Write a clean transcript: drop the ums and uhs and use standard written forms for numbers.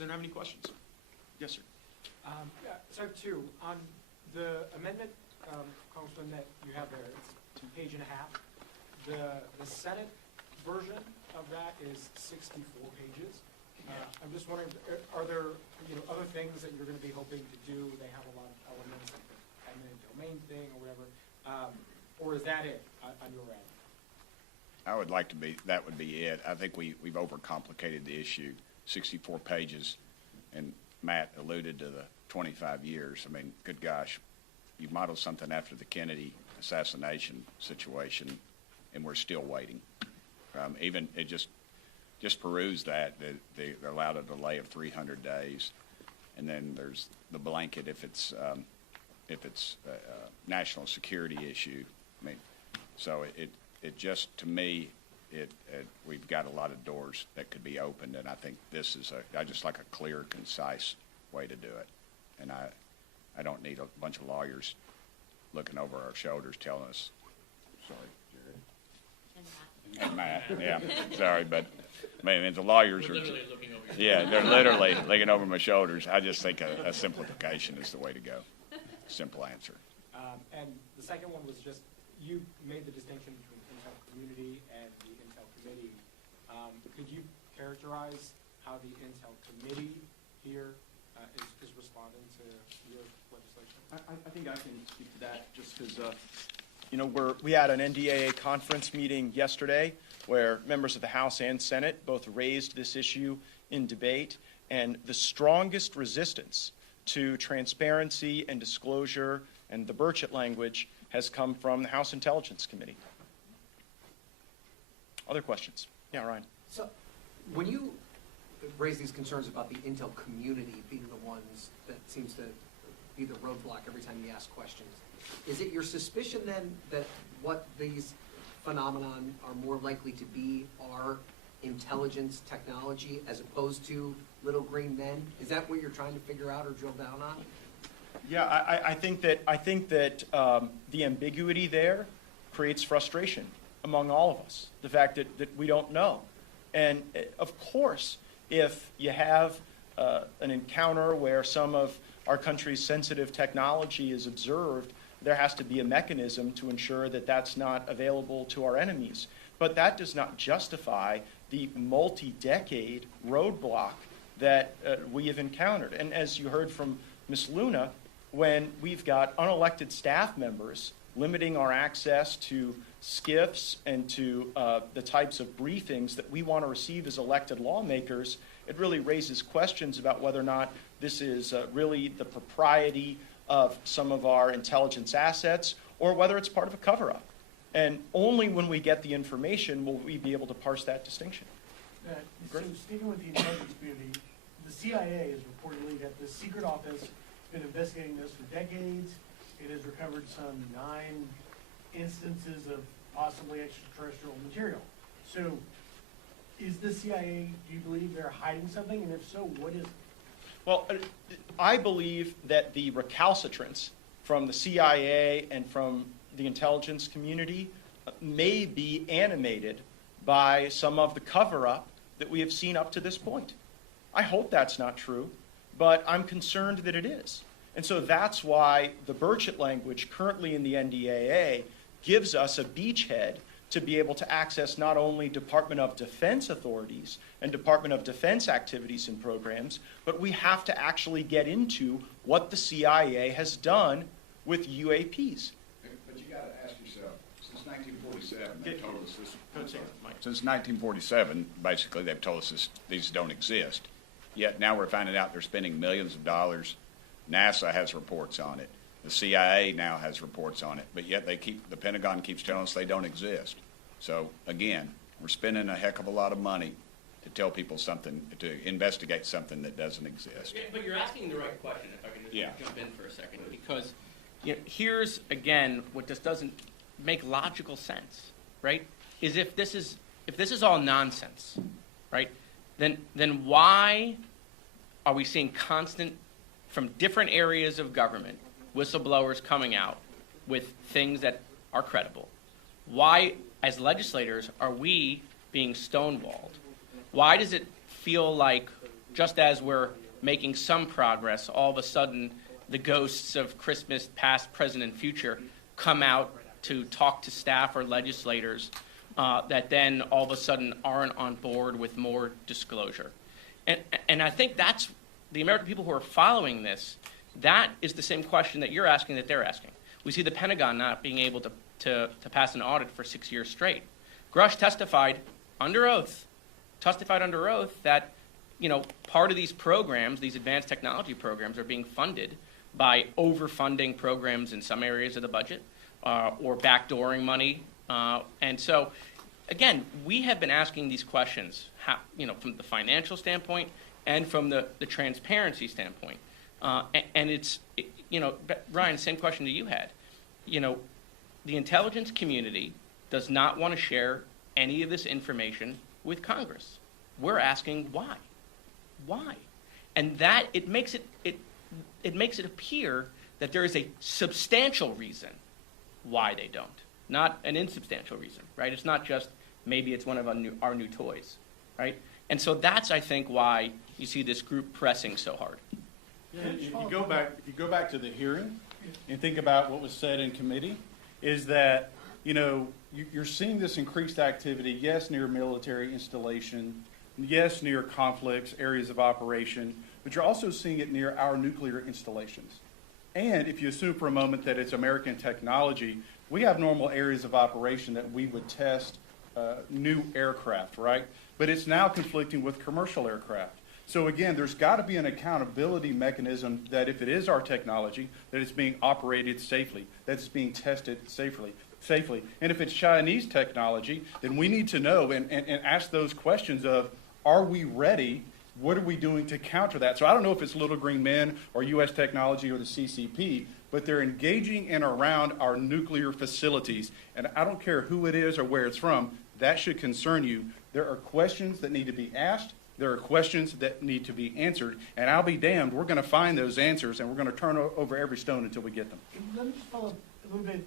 Does anyone have any questions? Yes, sir. Yeah, so I have two. On the amendment, Congressman, that you have there, it's a page and a half. The Senate version of that is 64 pages. I'm just wondering, are there other things that you're going to be hoping to do? They have a lot of elements, like the eminent domain thing or whatever, or is that it on your end? I would like to be, that would be it. I think we've overcomplicated the issue. 64 pages, and Matt alluded to the 25 years. I mean, good gosh, you modeled something after the Kennedy assassination situation, and we're still waiting. Even it just peruse that they allowed a delay of 300 days, and then there's the blanket if it's a national security issue. I mean, so it just, to me, we've got a lot of doors that could be opened, and I think this is I just like a clear, concise way to do it. And I don't need a bunch of lawyers looking over our shoulders telling us, sorry, Jared. And Matt, yeah, sorry, but I mean, the lawyers are literally looking over your shoulders. Yeah, they're literally looking over my shoulders. I just think a simplification is the way to go. Simple answer. And the second one was just, you made the distinction between Intel Community and the Intel Committee. Could you characterize how the Intel Committee here is responding to your legislation? I think I can speak to that just because, we had an NDAA conference meeting yesterday where members of the House and Senate both raised this issue in debate, and the strongest resistance to transparency and disclosure and the Burchett language has come from the House Intelligence Committee. Other questions? Yeah, Ryan. So when you raise these concerns about the Intel community being the ones that seems to be the roadblock every time you ask questions, is it your suspicion then that what these phenomenon are more likely to be are intelligence technology as opposed to little green men? Is that what you're trying to figure out or drill down on? Yeah, I think that the ambiguity there creates frustration among all of us. The fact that we don't know, and of course, if you have an encounter where some of our country's sensitive technology is observed, there has to be a mechanism to ensure that that's not available to our enemies. But that does not justify the multi-decade roadblock that we have encountered. And as you heard from Ms. Luna, when we've got unelected staff members limiting our access to SCIFs and to the types of briefings that we want to receive as elected lawmakers, it really raises questions about whether or not this is really the propriety of some of our intelligence assets or whether it's part of a cover-up. And only when we get the information will we be able to parse that distinction. So speaking with the intelligence community, the CIA is reportedly that the secret office has been investigating this for decades. It has recovered some 9 instances of possibly extraterrestrial material. So is the CIA, do you believe they're hiding something? And if so, what is it? Well, I believe that the recalcitrance from the CIA and from the intelligence community may be animated by some of the cover-up that we have seen up to this point. I hope that's not true, but I'm concerned that it is. And so that's why the Burchett language currently in the NDAA gives us a beachhead to be able to access not only Department of Defense authorities and Department of Defense activities and programs, but we have to actually get into what the CIA has done with UAPs. But you got to ask yourself, since 1947, they've told us this. Mike. Since 1947, basically, they've told us these don't exist. Yet now we're finding out they're spending millions of dollars. NASA has reports on it. The CIA now has reports on it. But yet the Pentagon keeps telling us they don't exist. So again, we're spending a heck of a lot of money to tell people something, to investigate something that doesn't exist. Yeah, but you're asking the right question, if I can just jump in for a second. Because here's, again, what just doesn't make logical sense, right? Is if this is all nonsense, right? Then why are we seeing constant, from different areas of government, whistleblowers coming out with things that are credible? Why, as legislators, are we being stonewalled? Why does it feel like just as we're making some progress, all of a sudden the ghosts of Christmas past, present, and future come out to talk to staff or legislators that then all of a sudden aren't on board with more disclosure. And I think that's the American people who are following this, that is the same question that you're asking that they're asking. We see the Pentagon not being able to pass an audit for 6 years straight. Grush testified under oath that, part of these programs, these advanced technology programs, are being funded by overfunding programs in some areas of the budget or backdooring money. And so, again, we have been asking these questions, from the financial standpoint and from the transparency standpoint. And it's, Ryan, same question that you had. The intelligence community does not want to share any of this information with Congress. We're asking why. Why? And that it makes it appear that there is a substantial reason why they don't, not an insubstantial reason, right? It's not just maybe it's one of our new toys, right? And so that's, I think, why you see this group pressing so hard. Yeah, if you go back to the hearing and think about what was said in committee, is that you're seeing this increased activity, yes, near military installation, yes, near conflicts, areas of operation, but you're also seeing it near our nuclear installations. And if you assume for a moment that it's American technology, we have normal areas of operation that we would test new aircraft, right? But it's now conflicting with commercial aircraft. So again, there's got to be an accountability mechanism that if it is our technology, that it's being operated safely, that it's being tested safely. And if it's Chinese technology, then we need to know and ask those questions of, are we ready? What are we doing to counter that? So I don't know if it's Little Green Men or U.S. Technology or the CCP, but they're engaging in around our nuclear facilities. And I don't care who it is or where it's from, that should concern you. There are questions that need to be asked. There are questions that need to be answered. And I'll be damned, we're going to find those answers, and we're going to turn over every stone until we get them. Let me just follow up a little bit